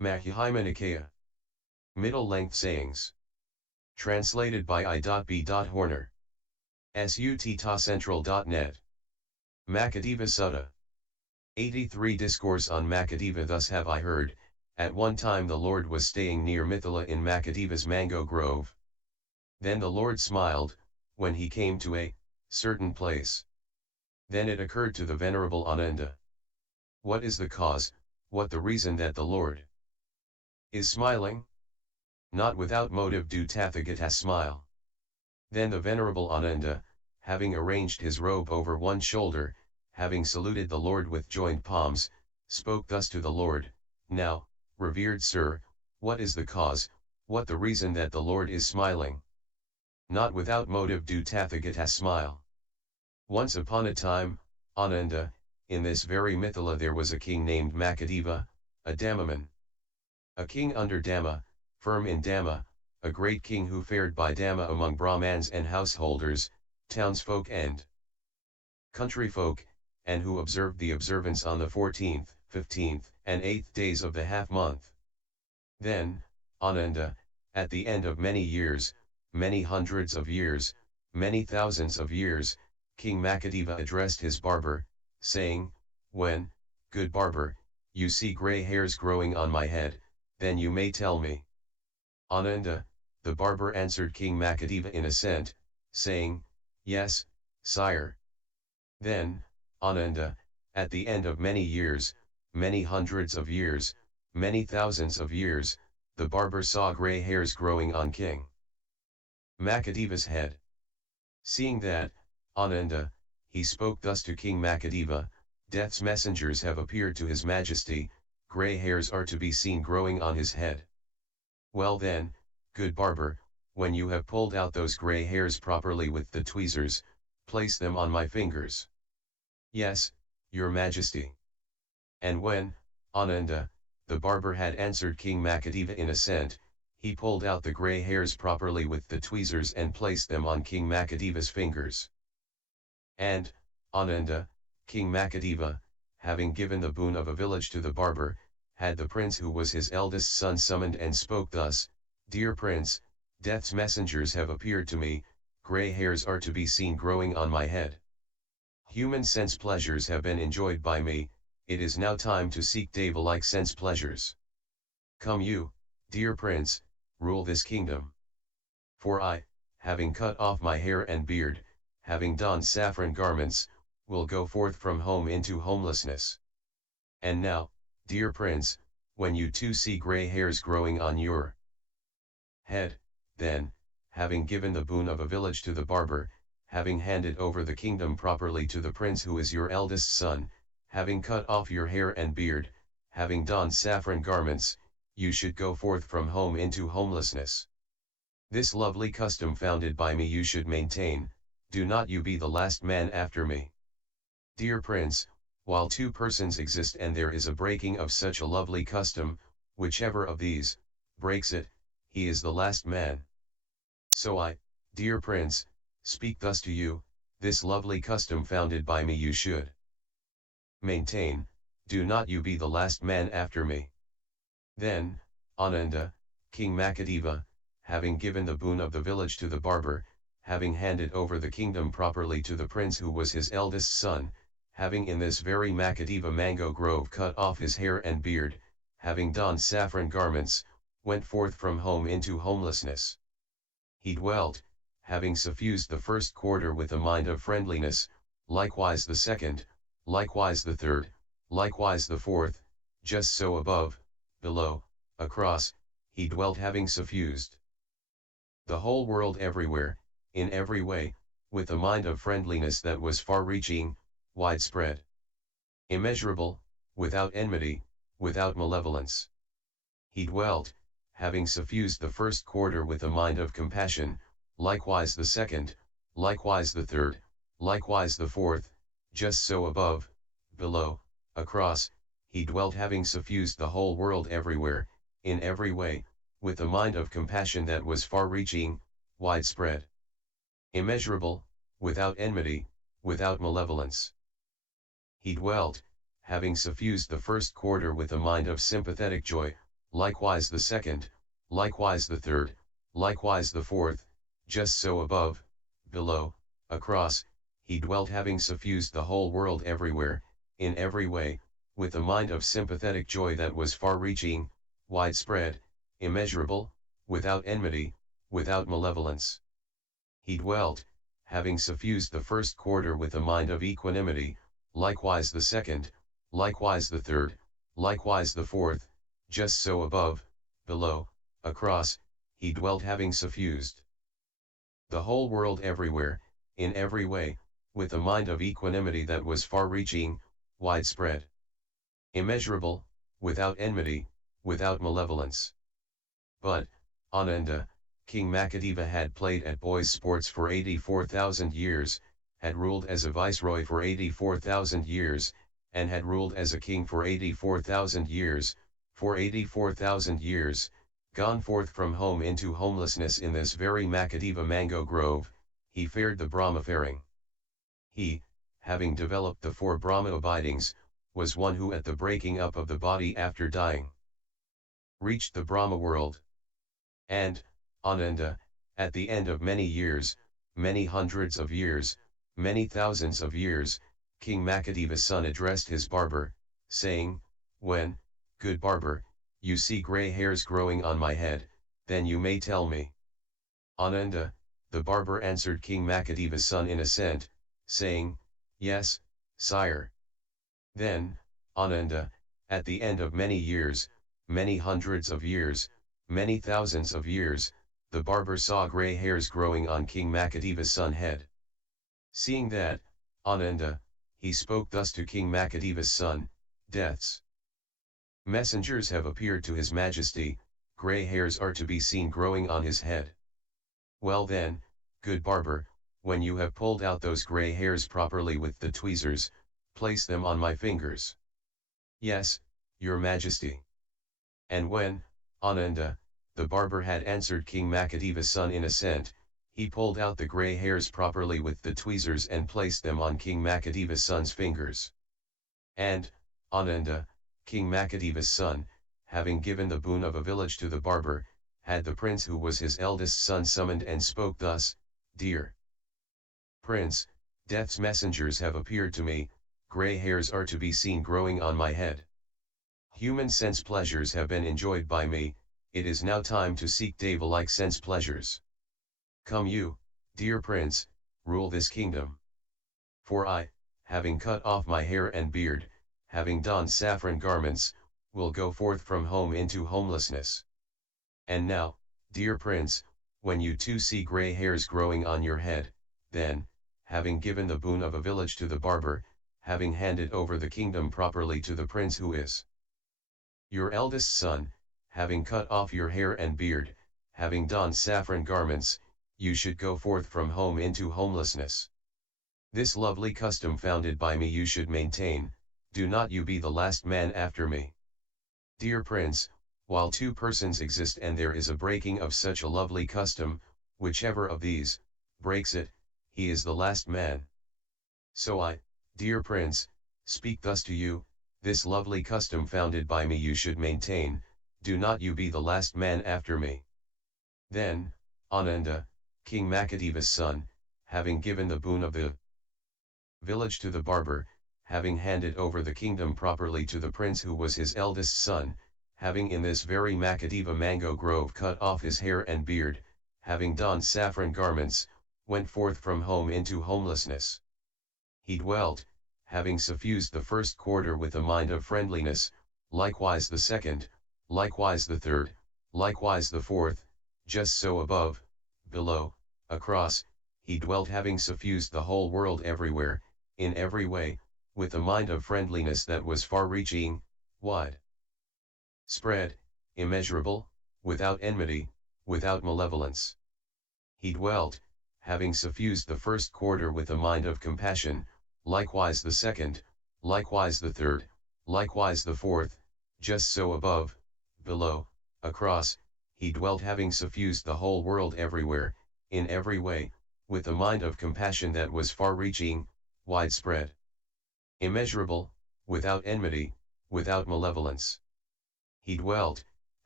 Makhadeva. Middle-length sayings. Translated by I.B.Horner. sutta-central.net. Makhadeva Sutta. 83 Discourse on Makhadeva. Thus have I heard, at one time the Lord was staying near Mithila in Makhadeva's mango grove. Then the Lord smiled, when he came to a certain place. Then it occurred to the venerable Ananda. What is the cause, what the reason that the Lord is smiling? Not without motive do Tathagata smile. Then the venerable Ananda, having arranged his robe over one shoulder, having saluted the Lord with joined palms, spoke thus to the Lord, Now, revered Sir, what is the cause, what the reason that the Lord is smiling? Not without motive do Tathagata smile. Once upon a time, Ananda, in this very Mithila there was a king named Makhadeva, a Dhammaman. A king under Dhamma, firm in Dhamma, a great king who fared by Dhamma among Brahmans and householders, townsfolk and countryfolk, and who observed the observance on the 14th, 15th, and 8th days of the half-month. Then, Ananda, at the end of many years, many hundreds of years, many thousands of years, King Makhadeva addressed his barber, saying, When, good barber, you see grey hairs growing on my head, then you may tell me. Ananda, the barber answered King Makhadeva in assent, saying, Yes, sire. Then, Ananda, at the end of many years, many hundreds of years, many thousands of years, the barber saw grey hairs growing on King Makhadeva's head. Seeing that, Ananda, he spoke thus to King Makhadeva, Death's messengers have appeared to his majesty, grey hairs are to be seen growing on his head. Well then, good barber, when you have pulled out those grey hairs properly with the tweezers, place them on my fingers. Yes, your majesty. And when, Ananda, the barber had answered King Makhadeva in assent, he pulled out the grey hairs properly with the tweezers and placed them on King Makhadeva's fingers. And, Ananda, King Makhadeva, having given the boon of a village to the barber, had the prince who was his eldest son summoned and spoke thus, Dear prince, Death's messengers have appeared to me, grey hairs are to be seen growing on my head. Human sense pleasures have been enjoyed by me, it is now time to seek deva-like sense pleasures. Come you, dear prince, rule this kingdom. For I, having cut off my hair and beard, having donned saffron garments, will go forth from home into homelessness. And now, dear prince, when you too see grey hairs growing on your head, then, having given the boon of a village to the barber, having handed over the kingdom properly to the prince who is your eldest son, having cut off your hair and beard, having donned saffron garments, you should go forth from home into homelessness. This lovely custom founded by me you should maintain, do not you be the last man after me. Dear prince, while two persons exist and there is a breaking of such a lovely custom, whichever of these breaks it, he is the last man. So I, dear prince, speak thus to you, this lovely custom founded by me you should maintain, do not you be the last man after me. Then, Ananda, King Makhadeva, having given the boon of the village to the barber, having handed over the kingdom properly to the prince who was his eldest son, having in this very Makhadeva Mango Grove cut off his hair and beard, having donned saffron garments, went forth from home into homelessness. He dwelt, having suffused the first quarter with a mind of friendliness, likewise the second, likewise the third, likewise the fourth, just so above, below, across, he dwelt having suffused the whole world everywhere, in every way, with a mind of friendliness that was far-reaching, widespread, immeasurable, without enmity, without malevolence. He dwelt, having suffused the first quarter with a mind of compassion, likewise the second, likewise the third, likewise the fourth, just so above, below, across, he dwelt having suffused the whole world everywhere, in every way, with a mind of compassion that was far-reaching, widespread, immeasurable, without enmity, without malevolence. He dwelt, having suffused the first quarter with a mind of sympathetic joy, likewise the second, likewise the third, likewise the fourth, just so above, below, across, he dwelt having suffused the whole world everywhere, in every way, with a mind of sympathetic joy that was far-reaching, widespread, immeasurable, without enmity, without malevolence. He dwelt, having suffused the first quarter with a mind of equanimity, likewise the second, likewise the third, likewise the fourth, just so above, below, across, he dwelt having suffused the whole world everywhere, in every way, with a mind of equanimity that was far-reaching, widespread, immeasurable, without enmity, without malevolence. But, Ananda, King Makhadeva had played at boys' sports for 84,000 years, had ruled as a viceroy for 84,000 years, and had ruled as a king for 84,000 years, for 84,000 years, gone forth from home into homelessness in this very Makhadeva Mango Grove, he fared the Brahma faring. He, having developed the 4 Brahma abidings, was one who at the breaking up of the body after dying, reached the Brahma world. And, Ananda, at the end of many years, many hundreds of years, many thousands of years, King Makhadeva's son addressed his barber, saying, "When, good barber, you see grey hairs growing on my head, then you may tell me." Ananda, the barber answered King Makhadeva's son in assent, saying, "Yes, sire." Then, Ananda, at the end of many years, many hundreds of years, many thousands of years, the barber saw grey hairs growing on King Makhadeva's son's head. Seeing that, Ananda, he spoke thus to King Makhadeva's son, "Death's messengers have appeared to his majesty, grey hairs are to be seen growing on his head. Well then, good barber, when you have pulled out those grey hairs properly with the tweezers, place them on my fingers." "Yes, your majesty." And when, Ananda, the barber had answered King Makhadeva's son in assent, he pulled out the grey hairs properly with the tweezers and placed them on King Makhadeva's son's fingers. And, Ananda, King Makhadeva's son, having given the boon of a village to the barber, had the prince who was his eldest son summoned and spoke thus, "Dear Prince, death's messengers have appeared to me, grey hairs are to be seen growing on my head. Human sense pleasures have been enjoyed by me, it is now time to seek deva-like sense pleasures. Come you, dear prince, rule this kingdom. For I, having cut off my hair and beard, having donned saffron garments, will go forth from home into homelessness. And now, dear prince, when you too see grey hairs growing on your head, then, having given the boon of a village to the barber, having handed over the kingdom properly to the prince who is your eldest son, having cut off your hair and beard, having donned saffron garments, you should go forth from home into homelessness. This lovely custom founded by me you should maintain, do not you be the last man after me. Dear prince, while 2 persons exist and there is a breaking of such a lovely custom, whichever of these breaks it, he is the last man. So I, dear prince, speak thus to you, this lovely custom founded by me you should maintain, do not you be the last man after me." Then, Ananda, King Makhadeva's son, having given the boon of the village to the barber, having handed over the kingdom properly to the prince who was his eldest son, having in this very Makhadeva Mango Grove cut off his hair and beard, having donned saffron garments, went forth from home into homelessness. He dwelt, having suffused the first quarter with a mind of friendliness, likewise the second, likewise the third, likewise the fourth, just so above, below, across, he dwelt having suffused the whole world everywhere, in every way, with a mind of friendliness that was far-reaching, wide spread, immeasurable, without enmity, without malevolence. He dwelt, having suffused the first quarter with a mind of compassion, likewise the second, likewise the third, likewise the fourth, just so above, below, across, he dwelt having suffused the whole world everywhere, in every way, with a mind of compassion that was far-reaching, widespread, immeasurable, without enmity, without malevolence. He dwelt,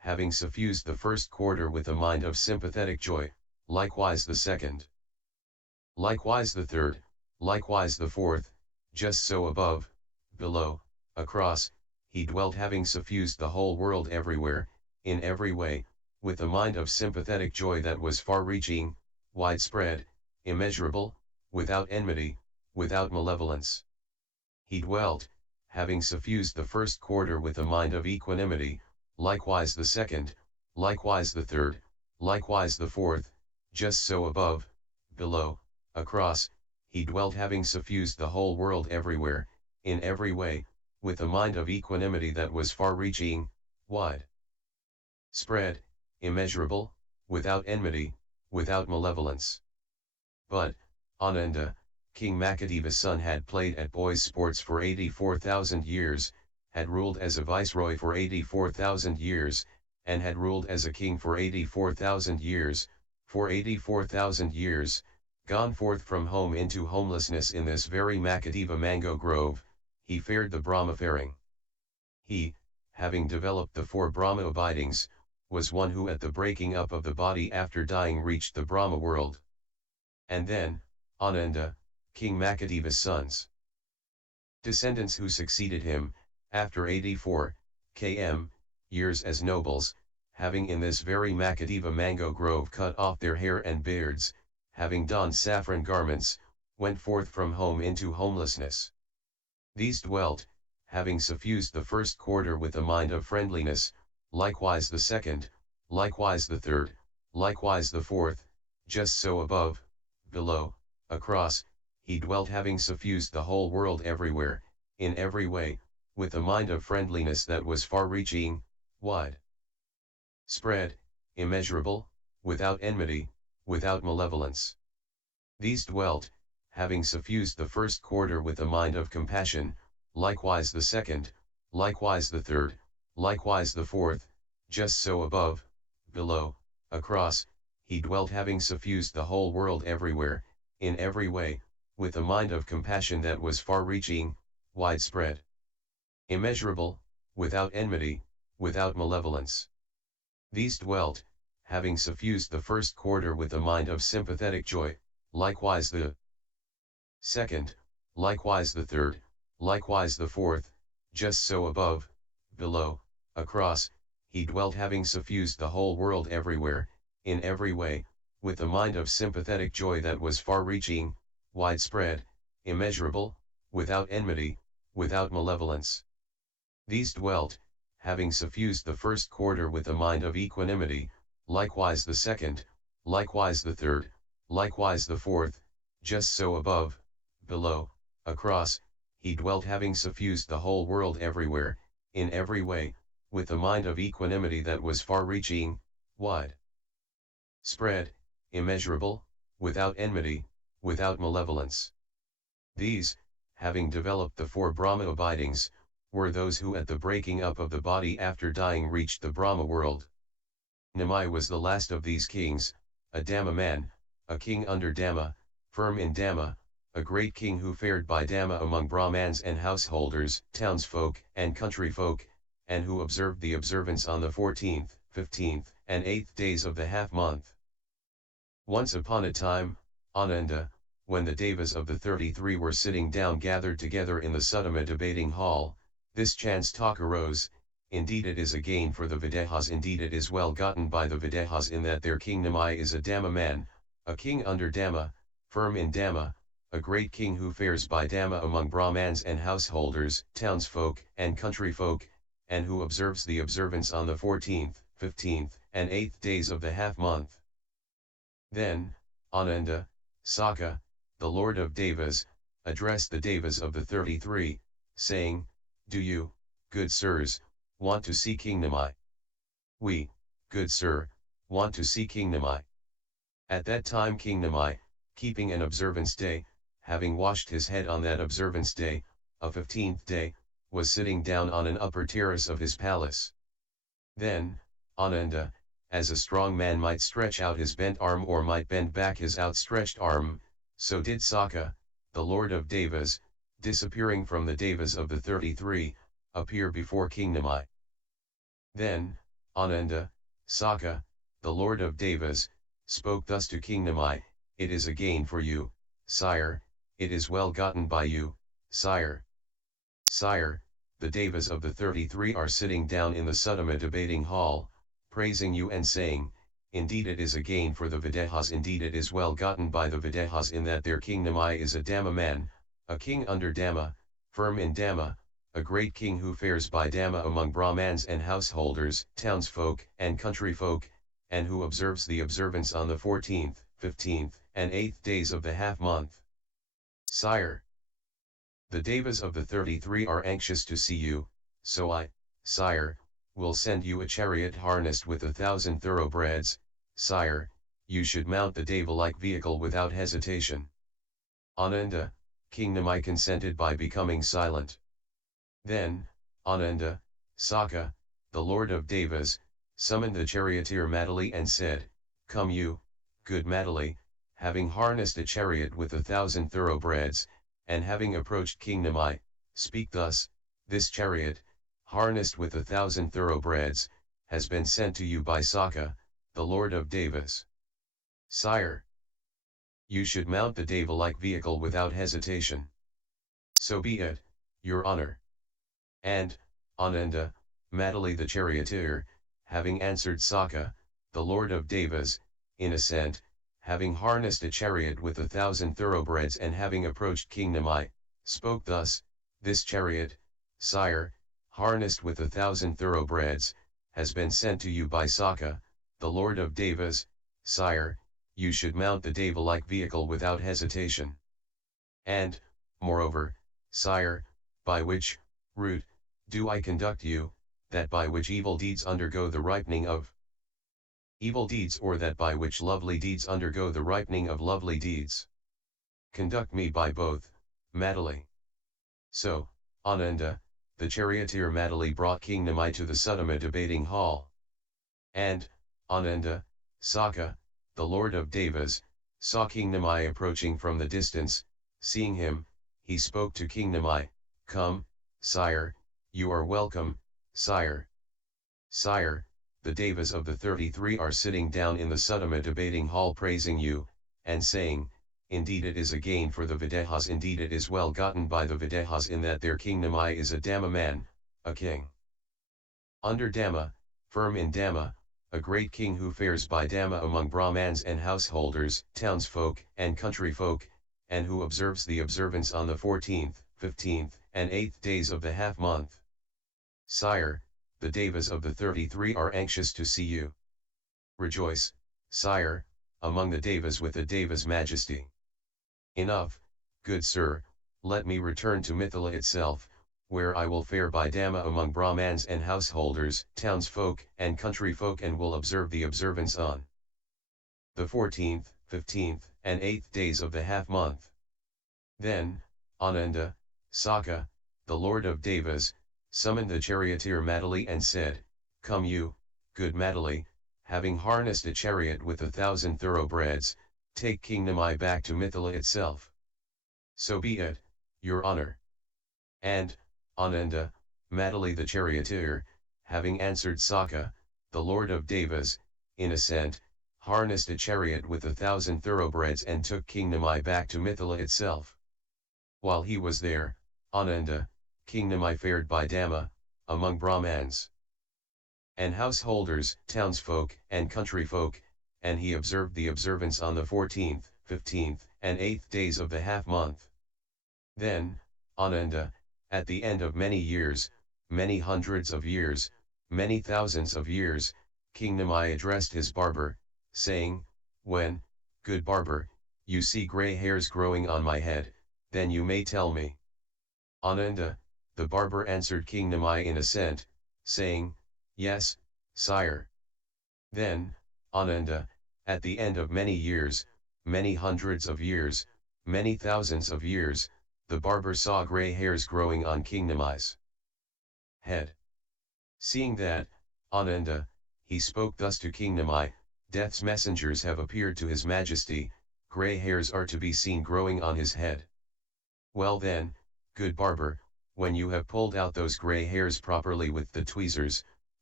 having suffused the first quarter with a mind of sympathetic joy, likewise the second, likewise the third, likewise the fourth, just so above, below, across, he dwelt having suffused the whole world everywhere, in every way, with a mind of sympathetic joy that was far-reaching, widespread, immeasurable, without enmity, without malevolence. He dwelt, having suffused the first quarter with a mind of equanimity, likewise the second, likewise the third, likewise the fourth, just so above, below, across, he dwelt having suffused the whole world everywhere, in every way, with a mind of equanimity that was far-reaching, wide spread, immeasurable, without enmity, without malevolence. But, Ananda, King Makhadeva's son had played at boys' sports for 84,000 years, had ruled as a viceroy for 84,000 years, and had ruled as a king for 84,000 years, for 84,000 years, gone forth from home into homelessness in this very Makhadeva Mango Grove, he fared the Brahma faring. He, having developed the four Brahma abidings, was one who at the breaking up of the body after dying reached the Brahma world. And then, Ananda, King Makhadeva's sons, descendants who succeeded him, after 84 km years as nobles, having in this very Makhadeva Mango Grove cut off their hair and beards, having donned saffron garments, went forth from home into homelessness. These dwelt, having suffused the first quarter with a mind of friendliness, likewise the second, likewise the third, likewise the fourth, just so above, below, across, he dwelt having suffused the whole world everywhere, in every way, with a mind of friendliness that was far-reaching, wide spread, immeasurable, without enmity, without malevolence. These dwelt, having suffused the first quarter with a mind of compassion, likewise the second, likewise the third, likewise the fourth, just so above, below, across, he dwelt having suffused the whole world everywhere, in every way, with a mind of compassion that was far-reaching, widespread, immeasurable, without enmity, without malevolence. These dwelt, having suffused the first quarter with a mind of sympathetic joy, likewise the second, likewise the third, likewise the fourth, just so above, below, across, he dwelt having suffused the whole world everywhere, in every way, with a mind of sympathetic joy that was far-reaching, widespread, immeasurable, without enmity, without malevolence. These dwelt, having suffused the first quarter with a mind of equanimity, likewise the second, likewise the third, likewise the fourth, just so above, below, across, he dwelt having suffused the whole world everywhere, in every way, with a mind of equanimity that was far-reaching, wide spread, immeasurable, without enmity, without malevolence. These, having developed the four Brahma abidings, were those who at the breaking up of the body after dying reached the Brahma world. Nimi was the last of these kings, a Dhamma man, a king under Dhamma, firm in Dhamma, a great king who fared by Dhamma among Brahmans and householders, townsfolk and countryfolk, and who observed the observance on the 14th, 15th, and 8th days of the half-month. Once upon a time, Ananda, when the Devas of the 33 were sitting down gathered together in the Suttama debating hall, this chance talk arose, indeed it is a gain for the Videhas, indeed it is well gotten by the Videhas in that their king Nimi is a Dhamma man, a king under Dhamma, firm in Dhamma, a great king who fares by Dhamma among Brahmans and householders, townsfolk and countryfolk, and who observes the observance on the 14th, 15th, and 8th days of the half-month. Then, Ananda, Sakka, the lord of Devas, addressed the Devas of the 33, saying, "Do you, good sirs, want to see King Nimi?" "We, good sir, want to see King Nimi." At that time King Nimi, keeping an observance day, having washed his head on that observance day, a 15th day, was sitting down on an upper terrace of his palace. Then, Ananda, as a strong man might stretch out his bent arm or might bend back his outstretched arm, so did Sakka, the lord of Devas, disappearing from the Devas of the 33, appear before King Nimi. Then, Ananda, Saka, the Lord of Devas, spoke thus to King Nimi, "It is a gain for you, sire, it is well gotten by you, sire. Sire, the Devas of the 33 are sitting down in the Suttama debating hall, praising you and saying, indeed it is a gain for the Videhas, indeed it is well gotten by the Videhas in that their king Nimi is a Dhamma man, a king under Dhamma, firm in Dhamma, a great king who fares by Dhamma among Brahmans and householders, townsfolk and countryfolk, and who observes the observance on the 14th, 15th, and 8th days of the half-month. Sire, the Devas of the 33 are anxious to see you, so I, sire, will send you a chariot harnessed with 1,000 thoroughbreds, sire, you should mount the Deva-like vehicle without hesitation." Ananda, King Nimi consented by becoming silent. Then, Ananda, Saka, the Lord of Devas, summoned the charioteer Madali and said, "Come you, good Madali, having harnessed a chariot with 1,000 thoroughbreds, and having approached King Nimi, speak thus, this chariot, harnessed with 1,000 thoroughbreds, has been sent to you by Saka, the Lord of Devas. Sire, you should mount the Deva-like vehicle without hesitation. So be it, your honor." And, Ananda, Madali the charioteer, having answered Saka, the Lord of Devas, in assent, having harnessed a chariot with 1,000 thoroughbreds and having approached King Nimi, spoke thus, this chariot, sire, harnessed with 1,000 thoroughbreds, has been sent to you by Saka, the Lord of Devas, sire, you should mount the Deva-like vehicle without hesitation. And, moreover, sire, by which route do I conduct you, that by which evil deeds undergo the ripening of evil deeds, or that by which lovely deeds undergo the ripening of lovely deeds? Conduct me by both, Madali." So, Ananda, the charioteer Madali brought King Nimi to the Suttama debating hall. And, Ananda, Saka, the Lord of Devas, saw King Nimi approaching from the distance. Seeing him, he spoke to King Nimi, "Come, sire, you are welcome, sire. Sire, the Devas of the 33 are sitting down in the Suttama debating hall praising you, and saying, indeed it is a gain for the Videhas, indeed it is well gotten by the Videhas in that their king Nimi is a Dhamma man, a king under Dhamma, firm in Dhamma, a great king who fares by Dhamma among Brahmans and householders, townsfolk and countryfolk, and who observes the observance on the 14th, 15th, and 8th days of the half-month. Sire, the Devas of the 33 are anxious to see you. Rejoice, sire, among the Devas with the Deva's majesty. Enough, good sir, let me return to Mithila itself, where I will fare by Dhamma among Brahmans and householders, townsfolk and countryfolk, and will observe the observance on the 14th, 15th, and 8th days of the half-month. Then, Ananda, Saka, the Lord of Devas, summoned the charioteer Madali and said, "Come you, good Madali, having harnessed a chariot with 1,000 thoroughbreds, take King Nimi back to Mithila itself." So be it, your honor. And, Ananda, Madali the charioteer, having answered Saka, the Lord of Devas, in assent, harnessed a chariot with 1,000 thoroughbreds and took King Nimi back to Mithila itself. While he was there, Ananda, King Nimi fared by Dhamma, among Brahmans and householders, townsfolk and countryfolk, and he observed the observance on the 14th, 15th, and 8th days of the half-month. Then, Ananda, at the end of many years, many hundreds of years, many thousands of years, King Nimi addressed his barber, saying, "When, good barber, you see grey hairs growing on my head, then you may tell me." Ananda, the barber answered King Nimi in assent, saying, "Yes, sire." Then, Ananda, at the end of many years, many hundreds of years, many thousands of years, the barber saw grey hairs growing on King Nimi's head. Seeing that, Ananda, he spoke thus to King Nimi, "Death's messengers have appeared to his majesty, grey hairs are to be seen growing on his head. Well then, good barber, when you have pulled out those grey hairs properly with the tweezers,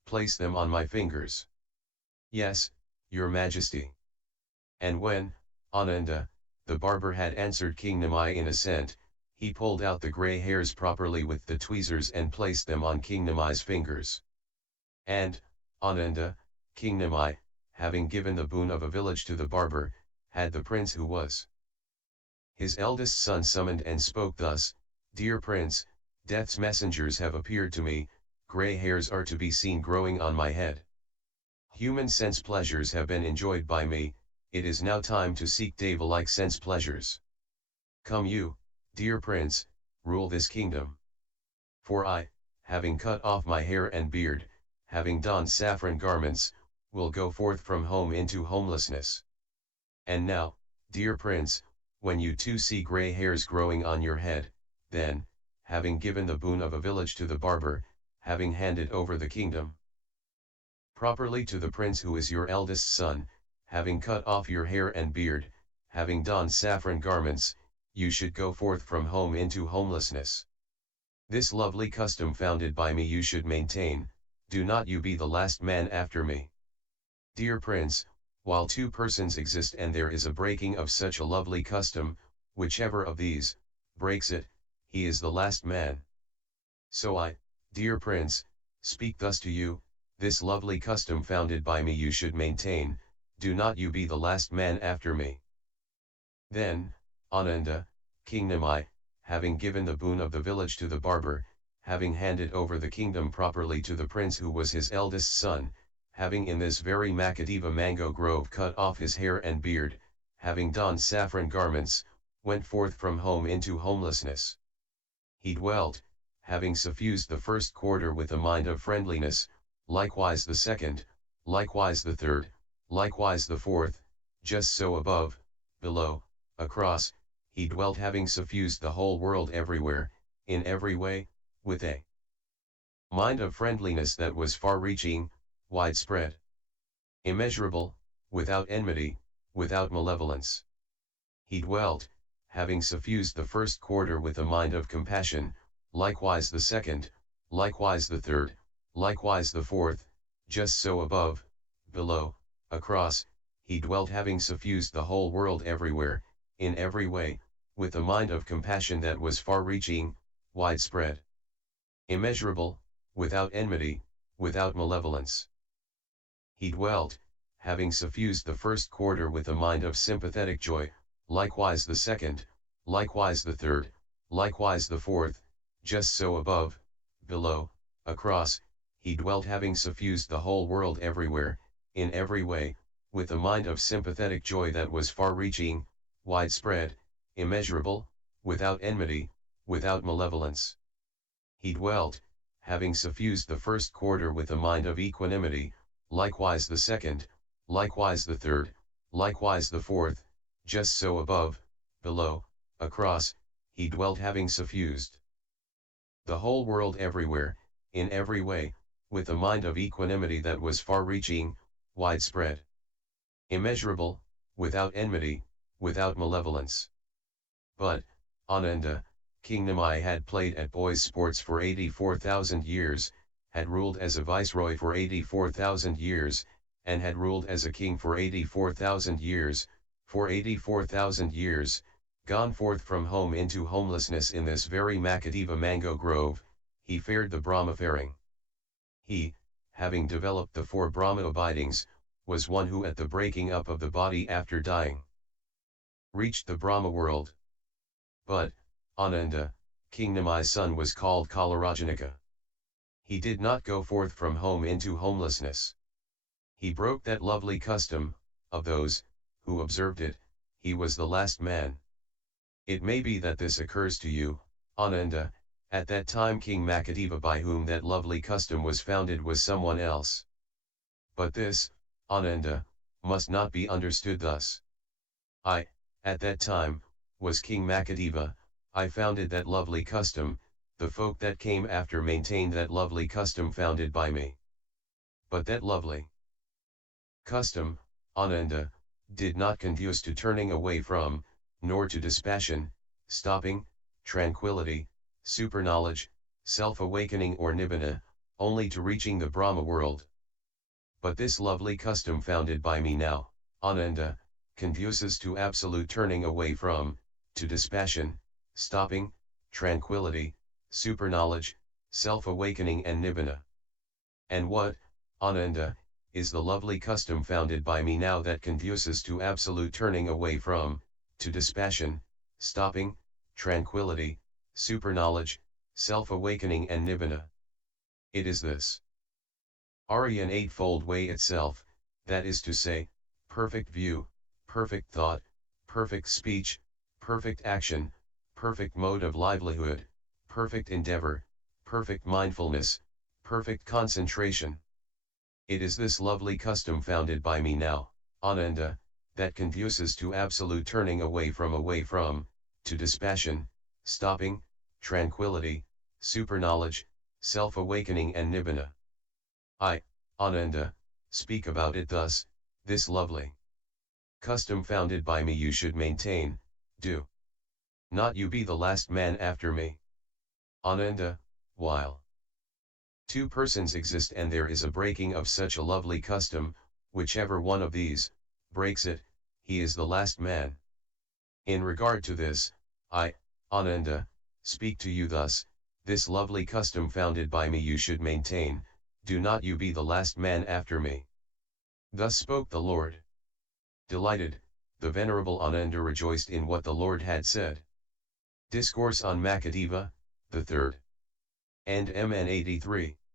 place them on my fingers. Yes, your majesty. And when, Ananda, the barber had answered King Nimi in assent, he pulled out the grey hairs properly with the tweezers and placed them on King Nimi's fingers. And, Ananda, King Nimi, having given the boon of a village to the barber, had the prince who was his eldest son summoned and spoke thus: Dear prince, death's messengers have appeared to me, grey hairs are to be seen growing on my head. Human sense pleasures have been enjoyed by me, it is now time to seek deva-like sense pleasures. Come you, dear prince, rule this kingdom. For I, having cut off my hair and beard, having donned saffron garments, will go forth from home into homelessness. And now, dear prince, when you too see grey hairs growing on your head, then, having given the boon of a village to the barber, having handed over the kingdom properly to the prince who is your eldest son, having cut off your hair and beard, having donned saffron garments, you should go forth from home into homelessness. This lovely custom founded by me you should maintain, do not you be the last man after me. Dear prince, while two persons exist and there is a breaking of such a lovely custom, whichever of these breaks it, he is the last man. So I, dear prince, speak thus to you: this lovely custom founded by me you should maintain, do not you be the last man after me. Then, Ananda, King Nimi, having given the boon of the village to the barber, having handed over the kingdom properly to the prince who was his eldest son, having in this very Makhadeva Mango Grove cut off his hair and beard, having donned saffron garments, went forth from home into homelessness. He dwelt, having suffused the first quarter with a mind of friendliness, likewise the second, likewise the third, likewise the fourth, just so above, below, across, he dwelt having suffused the whole world everywhere, in every way, with a mind of friendliness that was far-reaching, widespread, immeasurable, without enmity, without malevolence. He dwelt, having suffused the first quarter with a mind of compassion, likewise the second, likewise the third, likewise the fourth, just so above, below, across, he dwelt having suffused the whole world everywhere, in every way, with a mind of compassion that was far-reaching, widespread, immeasurable, without enmity, without malevolence. He dwelt, having suffused the first quarter with a mind of sympathetic joy, likewise the second, likewise the third, likewise the fourth, just so above, below, across, he dwelt having suffused the whole world everywhere, in every way, with a mind of sympathetic joy that was far-reaching, widespread, immeasurable, without enmity, without malevolence. He dwelt, having suffused the first quarter with a mind of equanimity, likewise the second, likewise the third, likewise the fourth, just so above, below, across, he dwelt having suffused the whole world everywhere, in every way, with a mind of equanimity that was far-reaching, widespread, immeasurable, without enmity, without malevolence. But, Ananda, King Nimi had played at boys' sports for 84,000 years, had ruled as a viceroy for 84,000 years, and had ruled as a king for 84,000 years, for 84,000 years, gone forth from home into homelessness in this very Makhadeva Mango Grove, he fared the Brahma faring. He, having developed the 4 Brahma abidings, was one who at the breaking up of the body after dying, reached the Brahma world. But, Ananda, King Nimi's son was called Kalarajanika. He did not go forth from home into homelessness. He broke that lovely custom, of those, who observed it, he was the last man. It may be that this occurs to you, Ananda, at that time King Makhadeva by whom that lovely custom was founded was someone else. But this, Ananda, must not be understood thus. I, at that time, was King Makhadeva, I founded that lovely custom, the folk that came after maintained that lovely custom founded by me. But that lovely custom, Ananda, did not conduce to turning away from, nor to dispassion, stopping, tranquility, superknowledge, self-awakening or nibbana, only to reaching the Brahma world. But this lovely custom founded by me now, Ananda, conduces to absolute turning away from, to dispassion, stopping, tranquility, superknowledge, self-awakening and nibbana. And what, Ananda, is the lovely custom founded by me now that conduces to absolute turning away from, to dispassion, stopping, tranquility, superknowledge, self-awakening and nibbana? It is this. Aryan Eightfold Way itself, that is to say, perfect view, perfect thought, perfect speech, perfect action, perfect mode of livelihood, perfect endeavor, perfect mindfulness, perfect concentration. It is this lovely custom founded by me now, Ananda, that conduces to absolute turning away from, to dispassion, stopping, tranquility, superknowledge, self-awakening and nibbana. I, Ananda, speak about it thus, this lovely custom founded by me you should maintain, do not you be the last man after me. Ananda, while two persons exist and there is a breaking of such a lovely custom, whichever one of these breaks it, he is the last man. In regard to this, I, Ananda, speak to you thus, this lovely custom founded by me you should maintain, do not you be the last man after me. Thus spoke the Lord. Delighted, the Venerable Ananda rejoiced in what the Lord had said. Discourse on Makhadeva, the third. And Mn 83.